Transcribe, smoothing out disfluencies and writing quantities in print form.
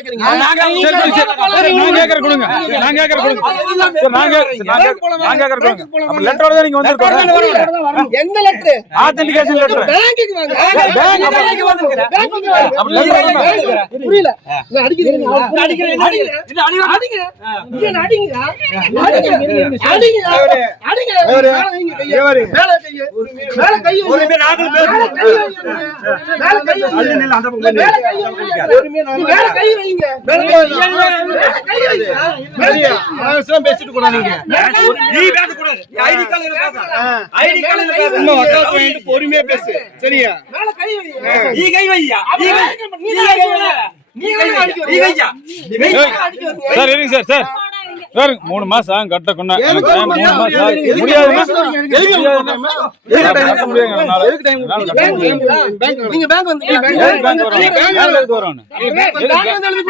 கேக்குறீங்க? நான் கேக்குற கொடுங்க. நான் கேக்குற கொடுங்க. லெட்டரோட தான் நீங்க வந்திருக்கீங்க. எந்த லெட்டர்? Authentication letter. பேங்க்குக்கு வாங்க. பேங்க்குக்கு புரியல. நான் அடிக்கிறேன். பேசிட்டு கூட நீங்க பொறுமையா பேசு. சரியா? சார் இருங்க சார். சார் சார் 3 மாசம் கட்ட கொண்டா. 3 மாசம் முடியாதுன்னா நீங்க பேங்க் வந்து